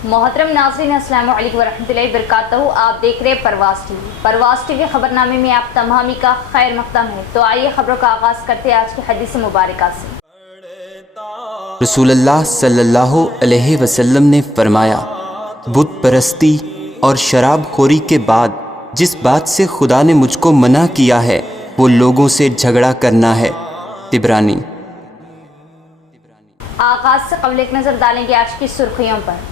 मोहतरम नाज़रीन, अस्सलाम वालेकुम वरहमतुल्लाहि वबरकातुहू। आप देख रहे हैं परवाज़ टीवी खबरनामे में आप तमामी का खैर मक़दम है। तो आइए खबरों का आगाज़ करते हैं आज की हदीस मुबारका से। रसूलुल्लाह सल्लल्लाहु अलैहि वसल्लम ने फरमाया, बुत परस्ती और शराब खोरी के बाद जिस बात से खुदा ने मुझको मना किया है वो लोगों से झगड़ा करना है। तिबरानी। आगाज़ से क़ब्ल एक नज़र डालेंगे आज की सुर्खियों पर।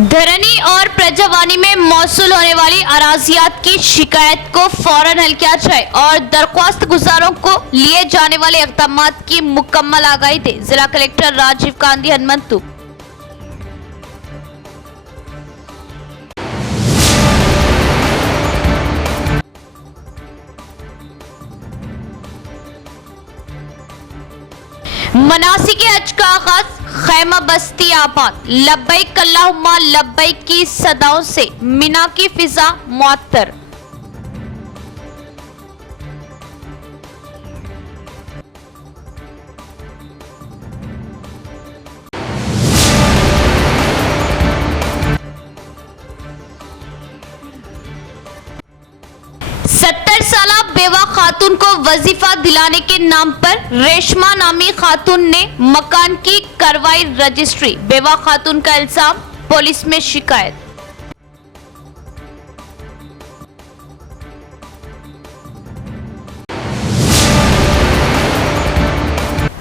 धरनी और प्रजावानी में मौसूल होने वाली अराजियात की शिकायत को फौरन हल किया जाए और दरख्वास्त गुजारों को लिए जाने वाले इक़दाम की मुकम्मल आगाही दे। जिला कलेक्टर राजीव गांधी हनुमंतु। मनासिक हज का आगाज खैमा बस्ती आबाद। लब्बैक अल्लाहुम्मा लब्बैक की सदाओं से मिना की फिजा मुअत्तर। साला बेवा खातून को वजीफा दिलाने के नाम पर रेशमा नामी खातून ने मकान की करवाई रजिस्ट्री। बेवा खातून का इल्जाम, पुलिस में शिकायत।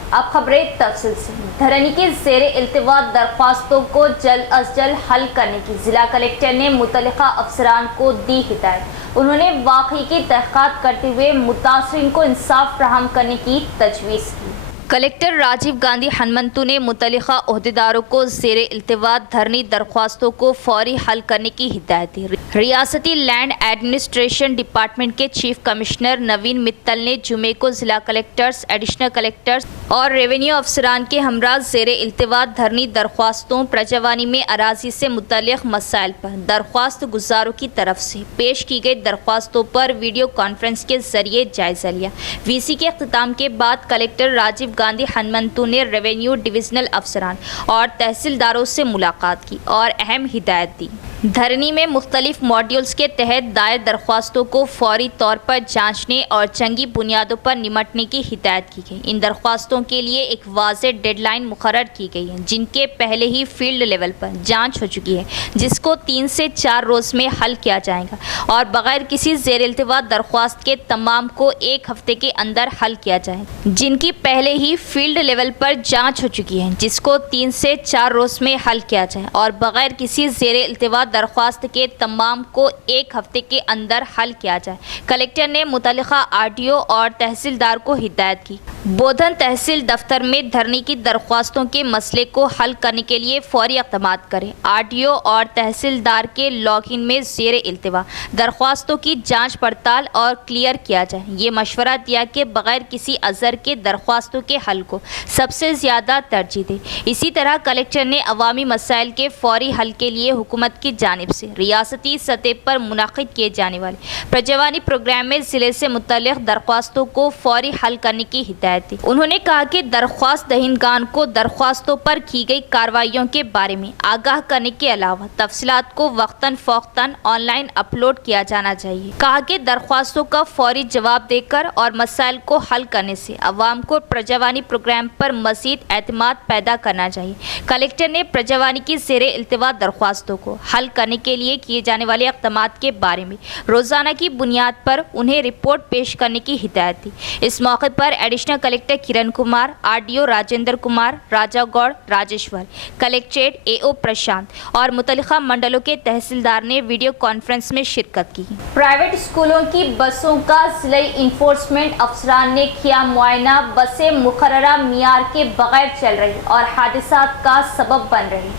अब खबरें तफसील से। धरनी की ज़ेर इल्तिवा दरख्वास्तों को जल्द अज जल्द हल करने की जिला कलेक्टर ने मुतल्लिका अफसरान को दी हिदायत। उन्होंने वाक़ई की तहक़ीक़ात करते हुए मुतासरीन को इंसाफ फराहम करने की तजवीज़ की। कलेक्टर राजीव गांधी हनुमंतु ने मुतल्लिका ओहदेदारों को ज़ेर इल्तिवा धरनी दरख्वास्तों को फौरी हल करने की हिदायत दी। रियासती लैंड एडमिनिस्ट्रेशन डिपार्टमेंट के चीफ कमिश्नर नवीन मित्तल ने जुमे को जिला कलेक्टर्स, एडिशनल कलेक्टर्स और रेवेन्यू अफसरान के हमरा ज़ेर इल्तिवा धरनी दरख्वास्तों, प्रजावानी में अराजी से मुतल्लिक़ मसाइल पर दरख्वास्त गुजारों की तरफ से पेश की गई दरख्वास्तों पर वीडियो कॉन्फ्रेंस के जरिए जायजा लिया। वीसी के अख्तिताम के बाद कलेक्टर राजीव गांधी हनुमंतु ने रेवेन्यू डिविजनल अफसरान और तहसीलदारों से मुलाकात की और अहम हिदायत दी। धरनी में मुख्तलिफ मॉड्यूल्स के तहत दायर दरख्वास्तों को फौरी तौर पर जांचने और जंगी बुनियादों पर निमटने की हिदायत की गई। इन दरख्वास्तों के लिए एक वाज़ेह डेडलाइन मुकर्रर की गई है, जिनके पहले ही फील्ड लेवल पर जांच हो चुकी है, जिसको 3 से 4 रोज़ में हल किया जाएगा और बगैर किसी ज़ेर इल्तिवा दरख्वास्त के तमाम को 1 हफ्ते के अंदर हल किया जाएगा, जिनकी पहले ही फील्ड लेवल पर जांच हो चुकी है, जिसको 3 से 4 रोज़ में हल किया जाए और बगैर किसी ज़ेर इल्तिवा दरख्वास्त के तमाम को 1 हफ्ते के अंदर हल किया जाए। कलेक्टर ने मुतल्लिका आरटीओ और तहसीलदार को हिदायत की बोधन तहसील दफ्तर में धरनी की दरख्वास्तों के मसले को हल करने के लिए फौरी इक़दाम करें। आरटीओ और तहसीलदार के लॉगिन में ज़ेर इल्तिवा दरख्वास्तों की जाँच पड़ताल और क्लियर किया जाए। ये मशवरा दिया कि बगैर किसी अज़र के दरख्वास्तों के हल को सबसे ज़्यादा तरजीह दे। इसी तरह कलेक्टर ने अवामी मसाइल के फौरी हल के लिए हुकूमत की जानिब से रियासती सतह पर मुनाकिद किए जाने वाले प्रजावानी प्रोग्राम में ज़िले से मुतल्लिक़ दरख्वास्तों को फौरी हल करने की हिदायत दी। उन्होंने कहा कि दरख्वास्त दहिंदगान को दरख्वास्तों पर की गई कार्रवाइयों के बारे में आगाह करने के अलावा तफसीलात को वक्तन फ़ौक्तन ऑनलाइन अपलोड किया जाना चाहिए। कहा कि दरख्वास्तों का फौरी जवाब देकर और मसाइल को हल करने से अवाम को प्रजावानी प्रोग्राम पर मज़ीद एतमाद पैदा करना चाहिए। कलेक्टर ने प्रजावानी की ज़ेर इल्तिवा दरख्वास्तों को हल करने के लिए किए जाने वाले इक़दाम के बारे में रोज़ाना की बुनियाद पर उन्हें रिपोर्ट पेश करने की हिदायत दी। इस मौके पर additional collector Kiran Kumar, RDO Rajendra Kumar, राजागौड़ Rajeshwar, collectorate एओ प्रशांत और मुतल्लिका मंडलों के तहसीलदार ने वीडियो कॉन्फ्रेंस में शिरकत की। प्राइवेट स्कूलों की बसों का जिला इंफोर्समेंट अफसरान ने किया मुआयना। बसें मुकर्ररा मियार के बगैर चल रही और हादसात का सबब बन रही।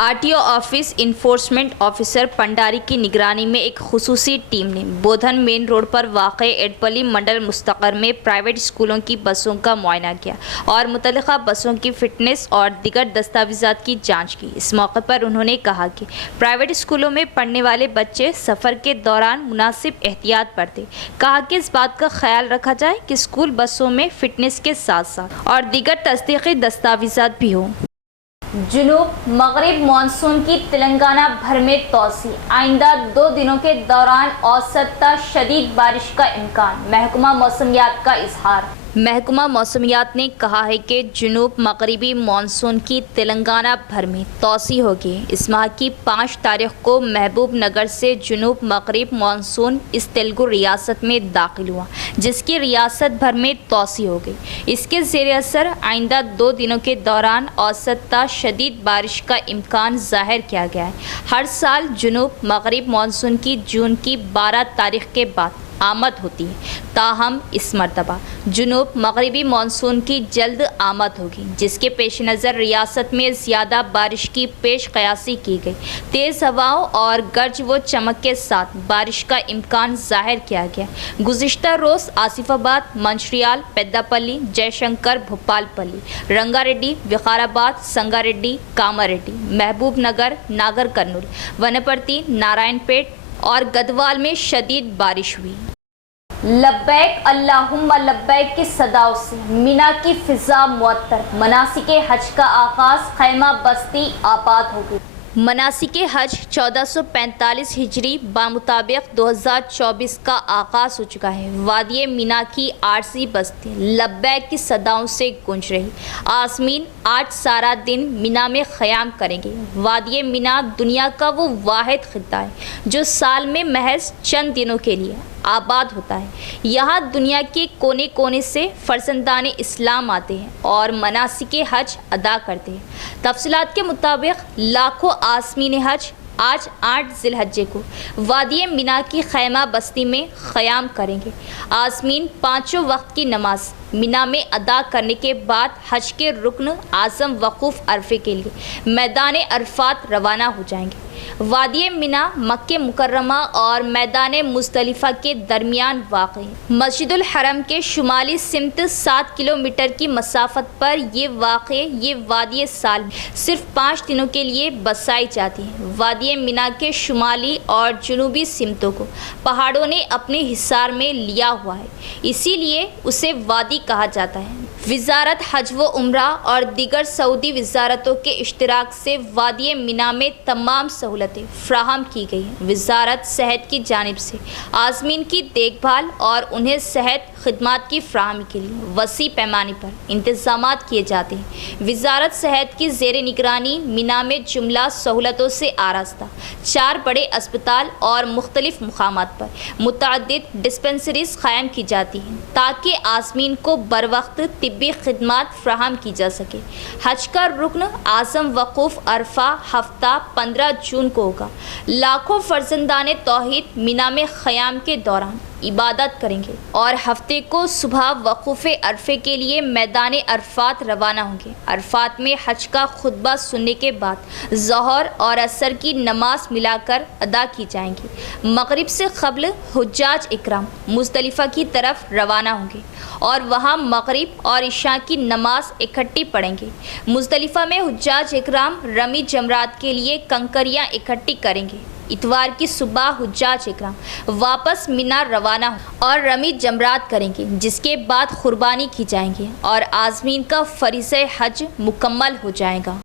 RTO office enforcement officer Pendari की निगरानी में एक खुसूसी टीम ने बोधन मेन रोड पर वाक़े एडपल्ली मंडल मुस्तक़र में प्राइवेट स्कूलों की बसों का मुआयना किया और मुतल्लिक़ा बसों की फ़िटनेस और दीगर दस्तावेज़ात की जांच की। इस मौके पर उन्होंने कहा कि प्राइवेट स्कूलों में पढ़ने वाले बच्चे सफ़र के दौरान मुनासिब एहतियात बरतें। कहा कि इस बात का ख्याल रखा जाए कि स्कूल बसों में फ़िटनेस के साथ साथ और दीगर तस्दीक़ी दस्तावेज़ात भी हों। जुनूब मगरिब मानसून की तेलंगाना भर में तोसी, आइंदा 2 दिनों के दौरान औसतता शदीद बारिश का इम्कान, महकमा मौसमियात का इजहार। महकमा मौसमियात ने कहा है कि जुनूब मगरिबी मानसून की तेलंगाना भर में तोसी होगी। इस माह की 5 तारीख को महबूब नगर से जुनूब मगरिब मानसून इस तेलुगु रियासत में दाखिल हुआ, जिसकी रियासत भर में तोसी हो गई। इसके ज़ेर असर आइंदा 2 दिनों के दौरान औसतता शदीद बारिश का इम्कान ज़ाहिर किया गया है। हर साल जुनूब मगरिब मानसून की जून की 12 तारीख के बाद आमद होती है, ताहम इस मरतबा जुनूब मगरिबी मानसून की जल्द आमद होगी, जिसके पेश नज़र रियासत में ज़्यादा बारिश की पेश कयासी की गई। तेज़ हवाओं और गरज व चमक के साथ बारिश का इम्कान ज़ाहिर किया गया। गुज़िश्ता रोज़ आसिफाबाद, मंचिर्याल, पेद्दापल्ली, जयशंकर, भोपालपल्ली, रंगारेड्डी, विकाराबाद, संगारेड्डी, कामारेड्डी, महबूब नगर, नागर कर्नूल, वनपर्ती, नारायणपेट और गदवाल में शदीद बारिश हुई। लब्बैक अल्लाहुम्मा लब्बैक की सदाओं से मिना की फिजा मुअत्तर, मनासिके हज का आगाज खैमा बस्ती आबाद हो गई। मनासिके हज 1445 हिजरी बामुताबिक 2024 का आगाज़ हो चुका है। वादिये मिना की आरसी बस्ती लब्बैक की सदाओं से गूंज रही। आसमीन आज सारा दिन मिना में ख़याम करेंगे। वादिये मिना दुनिया का वो वाहिद खित्ता है जो साल में महज चंद दिनों के लिए आबाद होता है। यहाँ दुनिया के कोने कोने से फर्जंदाने इस्लाम आते हैं और मनासिके हज अदा करते हैं। तफसीलात के मुताबिक लाखों आसमीन हज आज 8 ज़िलहज्जे को वादिये मिना की खैमा बस्ती में क़याम करेंगे। आसमीन 5 वक्त की नमाज मिना में अदा करने के बाद हज के रुकन आज़म वक़ूफ़ अरफ़े के लिए मैदान अरफ़ात रवाना हो जाएंगे। वादिये मिना मक्के मुकर्रमा और मैदान मुज़दलिफ़ा के दरमियान वाक़ है। मस्जिदुल हरम के शुमाली सिमत 7 किलोमीटर की मसाफत पर ये वादिये साल में सिर्फ 5 दिनों के लिए बसाई जाती है। वादिये मिना के शुमाली और जुनूबी सिमतों को पहाड़ों ने अपने हिसार में लिया हुआ है, इसीलिए उसे वादी कहा जाता है। वज़ारत हज व उम्रा और दीगर सऊदी वज़ारतों के इश्तिराक से वादिये मिना में तमाम सहूलतें फ़राहम की गई हैं। वज़ारत सेहत की जानिब से आज़मीन की देखभाल और उन्हें सेहत खिदमात की फ़राहमी के लिए वसी पैमाने पर इंतज़ामात किए जाते हैं। वज़ारत सेहत की ज़ेर निगरानी मिना में जुमला सहूलतों से आरास्ता 4 बड़े अस्पताल और मुख्तलिफ मुकामात पर मुतअद्दिद डिस्पेंसरीज़ क़ायम की जाती हैं ताकि आज़मीन को बर वक्त तिब्बी खिदमात फ़राहम की जा सके। हज का रुकन आज़म वक़ूफ़ अरफा हफ्ता 15 जून को होगा। लाखों फर्जंदाने तौहीद मिना में क़याम के दौरान इबादत करेंगे और हफ्ते को सुबह वक़ूफ़े अरफ़े के लिए मैदान अरफ़ात रवाना होंगे। अरफ़ात में हज का खुतबा सुनने के बाद ज़ोहर और असर की नमाज मिलाकर अदा की जाएंगी। मगरिब से क़ब्ल हुज्जाज इकराम मुज़दलिफ़ा की तरफ रवाना होंगे और वहाँ मगरिब और इशा की नमाज इकट्ठी पढ़ेंगे। मुज़दलिफ़ा में हुज्जाज इकराम रमी जमरात के लिए कंकरियाँ इकट्ठी करेंगे। इतवार की सुबह हुज्जाज इकराम वापस मिना रवाना और रमी जमरात करेंगे, जिसके बाद कुर्बानी की जाएंगी और आज़मीन का फ़रीज़े हज मुकम्मल हो जाएगा।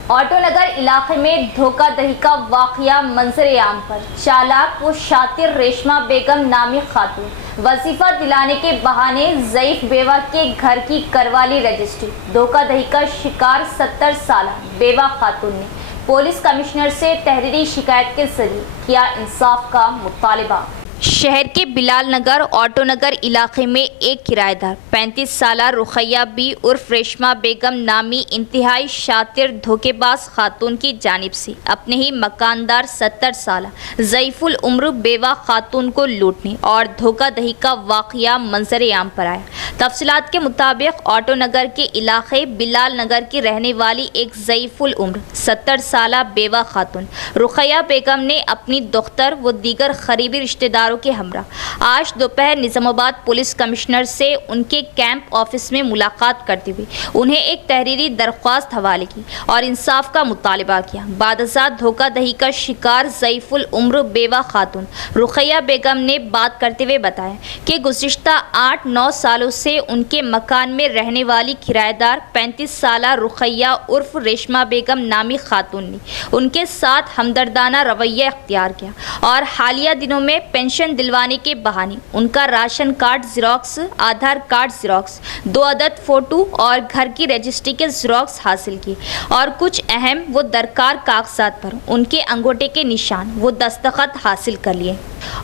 ऑटोनगर इलाके में धोखाधड़ी का वाक़या मंजर आम पर। चालाक व शातिर रेशमा बेगम नामी खातून वजीफ़ा दिलाने के बहाने ज़ईफ़ बेवा के घर की करवाली रजिस्ट्री। धोखाधड़ी का शिकार 70 साल बेवा खातून ने पुलिस कमिश्नर से तहरीरी शिकायत के जरिए किया इंसाफ का मुतालबा। शहर के बिलाल नगर ऑटो नगर इलाके में एक किराएदार 35 साला रुखैया बी उर्फ रेशमा बेगम नामी इंतहाई शातिर धोखेबाज खातून की जानिब से अपने ही मकानदार 70 साला ज़ईफुल उम्र बेवा खातून को लूटने और धोखाधड़ी का वाक़या मंजर आम पर आया। तफसीलात के मुताबिक ऑटो नगर के इलाके बिलाल नगर की रहने वाली एक ज़ईफुल उम्र 70 साला बेवा खातून रुखैया बेगम ने अपनी दुख्तर व दीगर करीबी रिश्तेदार के हमरा आज दोपहर निजामाबाद पुलिस कमिश्नर से उनके कैंप ऑफिस में मुलाकात करते हुए उन्हें एक तहरीरी दरख्वास्त हवाले की और इंसाफ का मुतालबा किया। बादशाह धोखाधड़ी का शिकार ज़ईफुल उम्र बेवा खातून रुखैया बेगम ने बात करते हुए बताया कि गुज़िश्ता 8-9 सालों से उनके मकान में रहने वाली किराएदार 35 साला रुखैया उर्फ रेशमा बेगम नामी खातून ने उनके साथ हमदर्दाना रवैया अख्तियार किया और हालिया दिनों में पेंशन दिलवाने के बहाने उनका राशन कार्ड ज़िरॉक्स, आधार कार्ड ज़िरॉक्स, 2 अदद फ़ोटो और घर की रजिस्ट्री के ज़िरॉक्स हासिल किए और कुछ अहम व दरकार कागजात पर उनके अंगूठे के निशान व दस्तखत हासिल कर लिए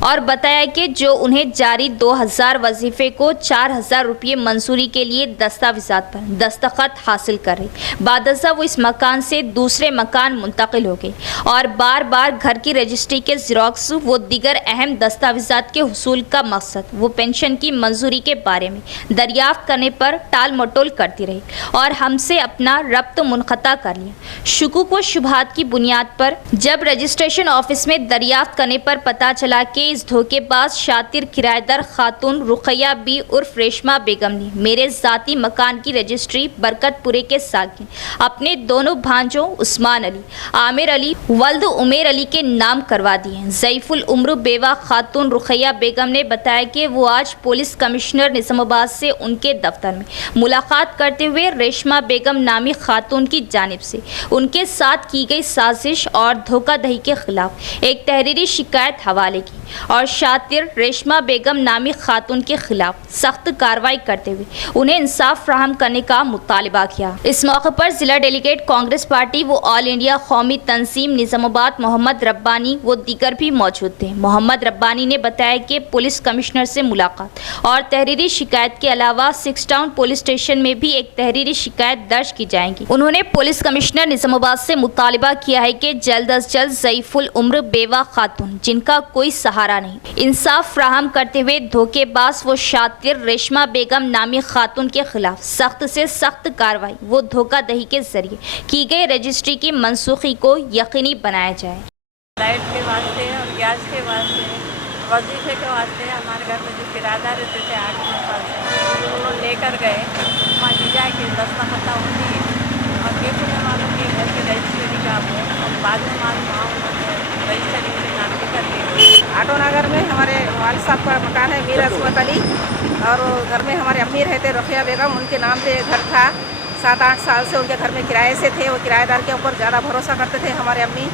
और बताया कि जो उन्हें जारी 2000 वजीफे को 4000 रुपये मंजूरी के लिए दस्तावेजात पर दस्तखत हासिल कर रहे। बादशाह वो इस मकान से दूसरे मकान मुंतकिल हो गए और बार बार घर की रजिस्ट्री के ज़िरॉक्स व दीगर अहम दस्तावेजात के हुसूल का मकसद वो पेंशन की मंजूरी के बारे में दरियाफ्त करने पर टाल मटोल करती रही और हमसे अपना रब्त मुनक़ता कर लिया। शुकूक व शुबहात की बुनियाद पर जब रजिस्ट्रेशन ऑफिस में दरियाफ्त करने पर पता चला कि इस धोखेबाज शातिर किराएदार खातून रुखैया बी उर्फ रेशमा बेगम ने मेरे ज़ाती मकान की रजिस्ट्री बरकतपुरे के साकिन अपने दोनों भांजों उस्मान अली, आमिर अली, वल्द उमेर अली के नाम करवा दिए हैं। ज़ईफुल उम्र बेवा खातून रुखैया बेगम ने बताया कि वो आज पुलिस कमिश्नर निजामाबाद से उनके दफ्तर में मुलाकात करते हुए रेशमा बेगम नामी खातून की जानिब से उनके साथ की गई साजिश और धोखाधड़ी के खिलाफ एक तहरीरी शिकायत हवाले की और शातिर रेशमा बेगम नामी खातून के खिलाफ सख्त कार्रवाई करते हुए उन्हें इंसाफ फ्राहम करने का मुतालबा किया। इस मौके पर जिला डेलीगेट कांग्रेस पार्टी व ऑल इंडिया कौमी तंजीम निजामाबाद मोहम्मद रब्बानी व दीगर भी मौजूद थे। मोहम्मद रब्बानी ने बताया कि पुलिस कमिश्नर से मुलाकात और तहरीरी शिकायत के अलावा 6 टाउन पुलिस स्टेशन में भी एक तहरीरी शिकायत दर्ज की जाएगी। उन्होंने पुलिस कमिश्नर निजामाबाद से मुतालबा किया है कि जल्द अज जल्द ज़ईफुल उम्र बेवा खातून जिनका कोई सहारा नहीं, इंसाफ फ्राहम करते हुए धोखेबाज व शातिर रेशमा बेगम नामी खातून के खिलाफ सख्त से सख्त कार्रवाई वो धोखाधड़ी के जरिए की गई रजिस्ट्री की मनसूखी को यकीनी बनाया जाए। लाइट के वास्ते और गैस के वास्ते, वजीफे के वास्ते हमारे घर में जो किराएदार रहते थे 8-9 साल से उन्होंने लेकर गए। वहाँ जीजा की दस्तखत होती है और ये पूरे मालूम कि घर की रजिस्ट्री का और बाद में मालूम वहाँ उन्होंने रजिस्ट्री के नाम भी कर लिए। ऑटो नगर में हमारे वालिद साहब का मकान है मीर अजमत अली और घर में हमारे अम्मी रहते रुखैया बेगम, उनके नाम पे घर था। 7-8 साल से उनके घर में किराए से थे। वो किराएदार के ऊपर ज़्यादा भरोसा करते थे हमारे अम्मी।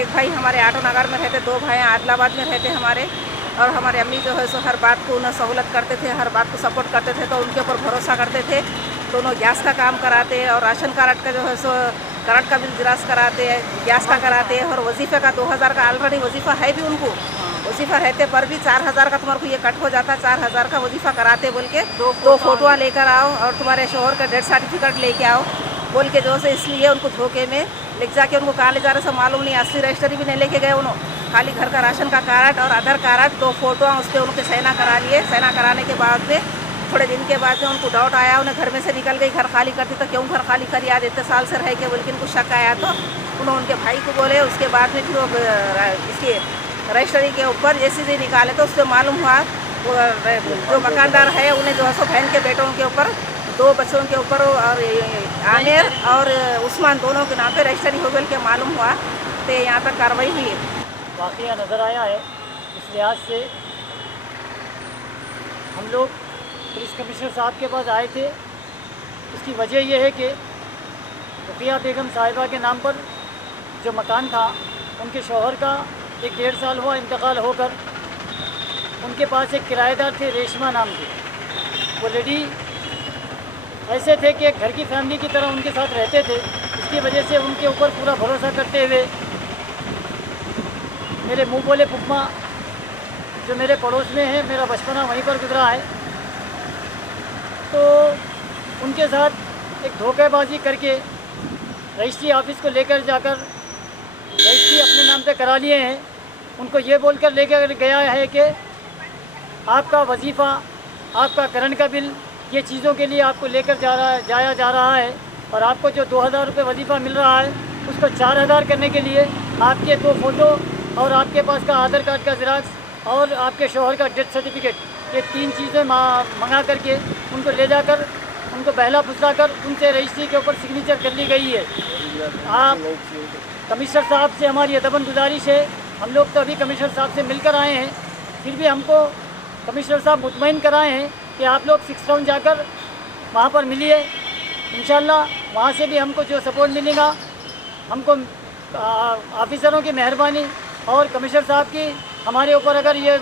एक भाई हमारे ऑटो नगर में रहते, 2 भाई आदिलाबाद में रहते हमारे। और हमारे अम्मी जो है सो हर बात को उन्हें सहूलत करते थे, हर बात को सपोर्ट करते थे, तो उनके ऊपर भरोसा करते थे। दोनों गैस का काम कराते और राशन कार्ड का जो है सो करंट का बिल जिरास कराते हैं, गैस का कराते हैं। और वजीफे का 2000 का ऑलरेडी वजीफा है भी उनको। वजीफा रहते पर भी 4000 का तुम्हारे को ये कट हो जाता, 4000 का वजीफा कराते बोल के 2 फोटोआँ लेकर आओ और तुम्हारे शोहर का डेथ सर्टिफिकेट लेके आओ बोल के जो से इसलिए उनको धोखे में ले जाके उनको कहाँ ले जा रहे सब मालूम नहीं। असली रजिस्ट्री भी नहीं लेके गए उन्होंने, खाली घर का राशन का कार्ड और आधार कार्ड 2 फोटोआँ उस पर उनके सहना करा लिए। सहना कराने के बाद में थोड़े दिन के बाद में उनको डाउट आया, उन्हें घर में से निकल गई, घर खाली करती तो क्यों घर खाली करी, आज इतने साल से रह के बोल के उनको शक आया। तो उन्होंने उनके भाई को बोले, उसके बाद में फिर वो इसके रजिस्ट्री के ऊपर JCG निकाले तो उससे मालूम हुआ वो जो मकानदार है उन्हें जो है सो बहन के बेटों के ऊपर 2 बच्चों के ऊपर और आमिर और उस्मान दोनों के नाम पे रजिस्ट्री हो गई के मालूम हुआ। तो यहाँ तक कार्रवाई हुई है। वाक़या नज़र आया है। इस लिहाज से हम लोग पुलिस कमिश्नर साहब के पास आए थे। इसकी वजह यह है कि रुखैया बेगम साहिबा के नाम पर जो मकान था उनके शौहर का 1-1.5 साल हुआ इंतकाल होकर, उनके पास एक किराएदार थे रेशमा नाम के। वो लेडी ऐसे थे कि घर की फैमिली की तरह उनके साथ रहते थे। इसकी वजह से उनके ऊपर पूरा भरोसा करते हुए मेरे मुँह बोले पुप्पा जो मेरे पड़ोस में है, मेरा बचपना वहीं पर गुजरा है, तो उनके साथ एक धोखेबाजी करके रजिस्ट्री ऑफिस को लेकर जाकर रजिस्ट्री अपने नाम पे करा लिए हैं। उनको ये बोलकर लेकर गया है कि आपका वजीफ़ा, आपका करंट का बिल, ये चीज़ों के लिए आपको लेकर जाया जा रहा है, और आपको जो 2000 रुपये वजीफ़ा मिल रहा है उसको 4000 करने के लिए आपके 2 फ़ोटो और आपके पास का आधार कार्ड का ज़ेरॉक्स और आपके शौहर का डेथ सर्टिफिकेट, ये 3 चीज़ें मंगा करके उनको ले जाकर उनको बहला फुसला कर उनसे रजिस्ट्री के ऊपर सिग्नेचर कर ली गई है। आप कमिश्नर साहब से हमारी अदबन गुजारिश है, हम लोग तो अभी कमिश्नर साहब से मिलकर आए हैं, फिर भी हमको कमिश्नर साहब मुतमईन कराए हैं कि आप लोग 6 टाउन जाकर वहाँ पर मिलिए, इंशाल्लाह वहाँ से भी हमको जो सपोर्ट मिलेगा, हमको ऑफिसरों की मेहरबानी और कमिश्नर साहब की हमारे ऊपर अगर ये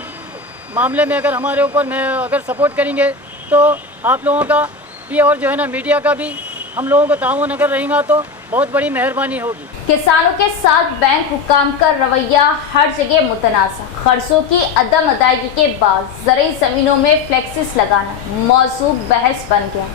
मामले में अगर हमारे ऊपर में अगर सपोर्ट करेंगे तो आप लोगों का भी और जो है ना मीडिया का भी हम लोगों को ताउन अगर रहेगा तो बहुत बड़ी मेहरबानी होगी। किसानों के साथ बैंक हुकाम का रवैया हर जगह मुतनाज़ा। कर्जों की अदम अदायगी के बाद ज़रूरी ज़मीनों में फ्लेक्सिस लगाना मौजू बहस बन गया।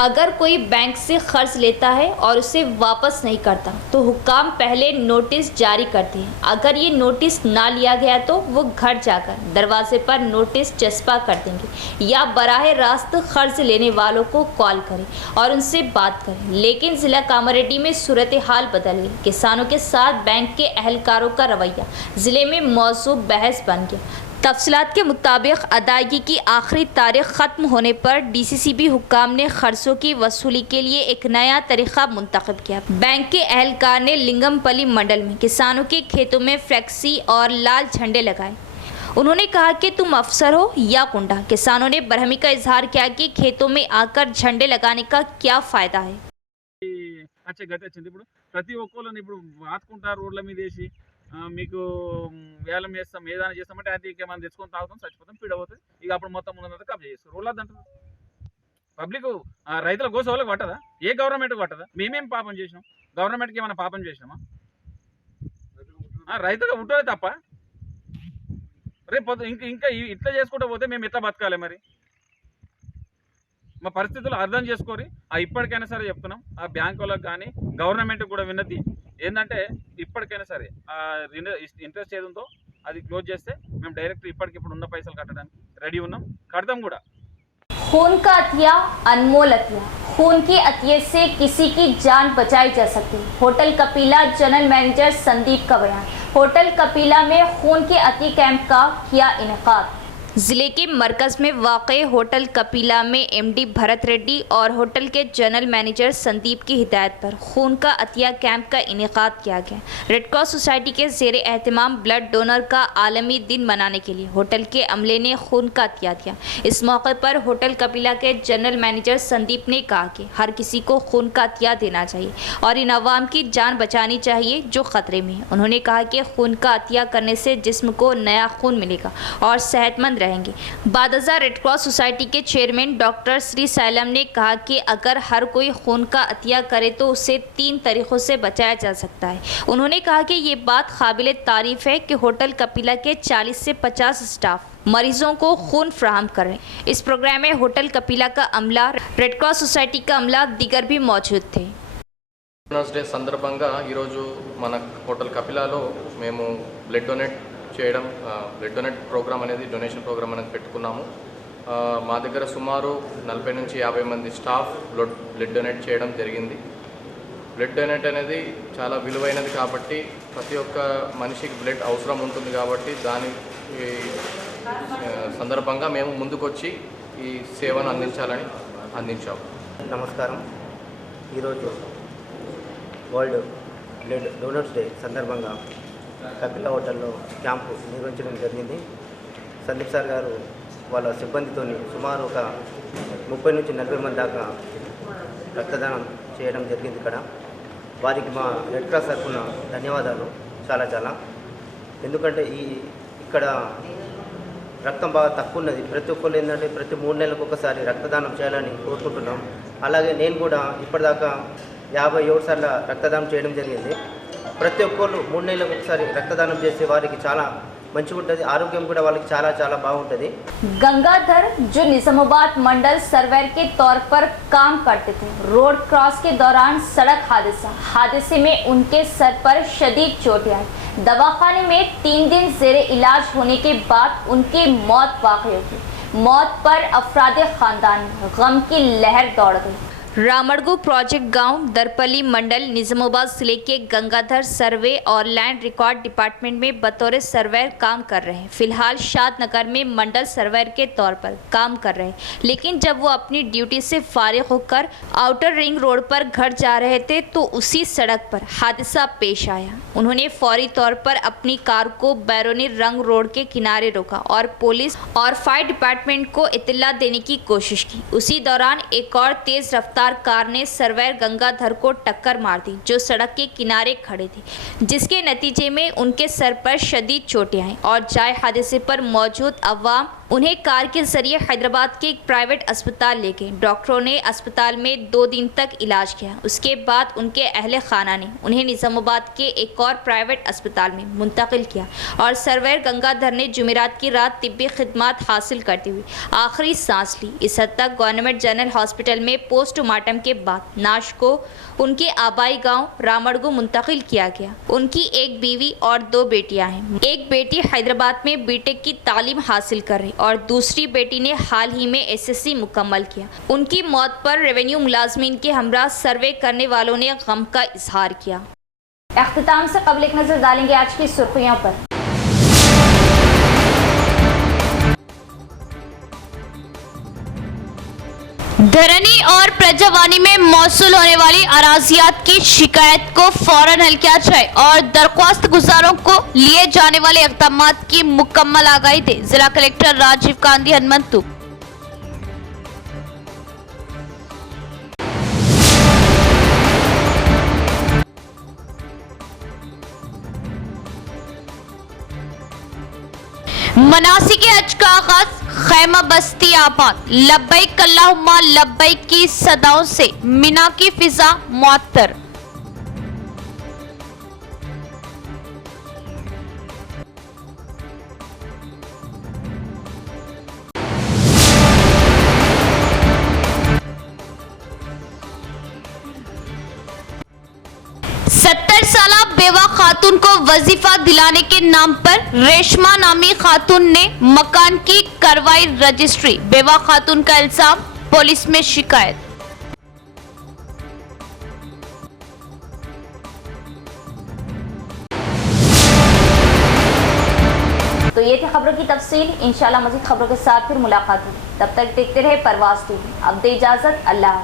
अगर कोई बैंक से कर्ज लेता है और उसे वापस नहीं करता तो हुकाम पहले नोटिस जारी करते हैं। अगर ये नोटिस ना लिया गया तो वो घर जाकर दरवाजे पर नोटिस चस्पा कर देंगे या बराह रास्त कर्ज लेने वालों को कॉल करें और उनसे बात करें। लेकिन ज़िला कामारेड्डी में सूरत हाल बदल गई। किसानों के साथ बैंक के अहलकारों का रवैया ज़िले में मौजू बहस बन गया। तफसीलात के मुताबिक अदायगी की आखिरी तारीख ख़त्म होने पर डीसीसीबी हुक्काम ने खर्चों की वसूली के लिए एक नया तरीक़ा मुंतखब किया। बैंक के अहलकार ने लिंगमपल्ली मंडल में किसानों के खेतों में फ्लेक्सी और लाल झंडे लगाए। उन्होंने कहा कि तुम अफसर हो या कुंडा। किसानों ने बरहमी का इजहार किया कि खेतों में आकर झंडे लगाने का क्या फ़ायदा है। ప్రతి ఒక్కళ్ళని ఇప్పుడు వాతుకుంటారు రోడ్ల మీద వేసి మీకు వేలం చేస్తాం ఏదైనా చేస్తామంటే అది మనం తెచ్చుకొని తాగుతాం, చచ్చిపోతాం, పీడవుతుంది. ఇక అప్పుడు మొత్తం ఉన్నదంతా కబ్జా చేస్తారు. రోడ్లు అంటారు పబ్లిక్ రైతుల కోసం వాళ్ళకి పట్టదా? ఏ గవర్నమెంట్కి పట్టదా? మేమేం పాపం చేసినాం? గవర్నమెంట్కి ఏమైనా పాపం చేసినామా? రైతుగా ఉంటుందే తప్ప రేపు ఇంకా ఇట్లా చేసుకుంటూ పోతే మేము ఎట్లా బతకాలి? మరి మా పరిస్థితులు అర్థం చేసుకొని ఇప్పటికైనా సరే చెప్తున్నాం ఆ బ్యాంక్ వాళ్ళకి కానీ గవర్నమెంట్ కూడా విన్నతి ఏంటంటే ఇప్పటికైనా సరే ఇంట్రెస్ట్ ఏది ఉందో అది క్లోజ్ చేస్తే మేము డైరెక్ట్ ఇప్పటికిప్పుడు ఉన్న పైసలు కట్టడానికి రెడీ ఉన్నాం, కడతాం కూడా। खून का अतिया अनमोल अतिया। खून के अतिये से किसी की जान बचाई जा सकती। Hotel Kapila general manager Sandeep का बयान। होटल कपिला में खून के अतिये कैंप का किया इनेकाद। जिले के मरकज़ में वाक़े होटल कपिला में एमडी भरत रेड्डी और होटल के जनरल मैनेजर संदीप की हिदायत पर खून का अतिया कैंप का इनेकाद किया गया। रेड क्रॉस सोसाइटी के ज़ेरे एहतमाम ब्लड डोनर का आलमी दिन मनाने के लिए होटल के अमले ने खून का अतिया दिया। इस मौके पर होटल कपिला के जनरल मैनेजर संदीप ने कहा कि हर किसी को खून का अतिया देना चाहिए और इन अवाम की जान बचानी चाहिए जो ख़तरे में है। उन्होंने कहा कि खून का अतिया करने से जिस्म को नया खून मिलेगा और सेहतमंद रहेंगे। बादजा रेड क्रॉस सोसाइटी के चेयरमैन डॉक्टर श्री सैलम ने कहा कि अगर हर कोई खून का अतिया करे तो उसे 3 तरीक़ों से बचाया जा सकता है। उन्होंने कहा कि ये बात काबिल तारीफ़ है कि होटल कपिला के 40 से 50 स्टाफ मरीजों को खून फ्राहम कर रहे हैं। इस प्रोग्राम में होटल कपिला का अमला, रेड क्रॉस सोसाइटी का अमला दीगर भी मौजूद थे। డే సందర్భంగా ఈరోజు మన హోటల్ కపిలాలో మేము బ్లడ్ డొనేట్ ప్రోగ్రామ్ అనేది డొనేషన్ ప్రోగ్రామ్ అనేది పెట్టుకున్నాము। మా దగ్గర సుమారు 40 నుంచి 50 మంది స్టాఫ్ బ్లడ్ డొనేట్ చేయడం జరిగింది। బ్లడ్ డొనేట్ అనేది చాలా విలువైనది కాబట్టి ప్రతి ఒక్క మనిషికి బ్లడ్ అవసరం ఉంటుంది కాబట్టి దాని సందర్భంగా మేము ముందుకొచ్చి ఈ సేవను అందించాము। నమస్కారం। ఈరోజు వరల్డ్ బ్లడ్ డోనర్స్ డే సందర్భంగా కపిల హోటల్లో క్యాంపు నిర్వహించడం జరిగింది। సందీప్ సార్ గారు వాళ్ళ సిబ్బందితో సుమారు ఒక 30 నుంచి 40 మంది దాకా రక్తదానం చేయడం జరిగింది। వారికి మా రెడ్ క్రాస్ తరఫున ధన్యవాదాలు చాలా। ఎందుకంటే ఇక్కడ రక్తం బాగా తక్కువ ఉన్నది। ప్రతి ఒక్కరు ఏంటంటే ప్రతి 3 నెలలకు ఒకసారి రక్తదానం చేయాలని కోరుకుంటున్నాం। అలాగే నేను కూడా ఇప్పటిదాకా 57 సార్లు రక్తదానం చేయడం జరిగింది। ప్రతి ఒక్కరు 3 నెలలకు ఒకసారి రక్తదానం చేసే వారికి చాలా మంచిగా ఉంటుంది, ఆరోగ్యం కూడా వాళ్ళకి చాలా చాలా బాగుంటుంది. गंगाधर जो निजामाबाद मंडल सर्वेयर के तौर पर काम करते थे, रोड क्रॉस के दौरान सड़क हादसे में उनके सर पर शदीद चोटें आई. दवाखाने में 3 दिन जेरे इलाज होने के बाद उनकी मौत वाक़ई हो गई. मौत पर अफरादे खानदान में गम की लहर दौड़ गई. रामड़गु प्रोजेक्ट गांव दरपली मंडल निजामाबाद जिले के गंगाधर सर्वे और लैंड रिकॉर्ड डिपार्टमेंट में बतौर सर्वेयर काम कर रहे हैं. फिलहाल शादनगर में मंडल सर्वेयर के तौर पर काम कर रहे हैं, लेकिन जब वो अपनी ड्यूटी से फारिग होकर आउटर रिंग रोड पर घर जा रहे थे तो उसी सड़क पर हादसा पेश आया. उन्होंने फौरी तौर पर अपनी कार को बैरोनी रंग रोड के किनारे रोका और पुलिस और फायर डिपार्टमेंट को इत्तला देने की कोशिश की. उसी दौरान एक और तेज रफ्तार कार ने सर्वेयर गंगाधर को टक्कर मार दी, जो सड़क के किनारे खड़े थे, जिसके नतीजे में उनके सर पर शदीद चोटें आई और जाए हादसे पर मौजूद अवाम उन्हें कार के जरिए हैदराबाद के एक प्राइवेट अस्पताल ले गए. डॉक्टरों ने अस्पताल में 2 दिन तक इलाज किया. उसके बाद उनके अहले खाना ने उन्हें निजामाबाद के एक और प्राइवेट अस्पताल में मुंतकिल किया और सर्वेयर गंगाधर ने जुमेरात की रात तिब्बी खिदमात हासिल करते हुए आखिरी सांस ली. इस हद तक गवर्नमेंट जनरल हॉस्पिटल में पोस्टमार्टम के बाद नाश को उनके आबाई गांव रामड़गु मुंतकिल किया गया. उनकी एक बीवी और 2 बेटियां हैं. एक बेटी हैदराबाद में बीटेक की तालीम हासिल कर रही और दूसरी बेटी ने हाल ही में एसएससी मुकम्मल किया. उनकी मौत पर रेवेन्यू मुलाजमीन के हमरा सर्वे करने वालों ने गम का इजहार किया. अख्तिताम से कबल एक नजर डालेंगे आज की सुर्खियों पर. धरनी और प्रजावानी में मौसूल होने वाली अराजियात की शिकायत को फौरन हल किया जाए और दरख्वास्त गुजारों को लिए जाने वाले इक़दाम की मुकम्मल आगाही दे जिला कलेक्टर राजीव गांधी हनुमंतु. मनासिक हज का आगाज खैमा बस्ती आबाद लब्बैक अल्लाहुम्मा लब्बैक की सदाओं से मिना की फिजा मुअत्तर. साला बेवा खातून को वजीफा दिलाने के नाम पर रेशमा नामी खातून ने मकान की करवाई रजिस्ट्री. बेवा खातून का इल्जाम, पुलिस में शिकायत. तो ये थी खबरों की तफसील. इंशाल्लाह मज़ीद खबरों के साथ फिर मुलाकात होगी. तब तक देखते रहे परवाज़ टीवी. अब दे इजाज़त. अल्लाह.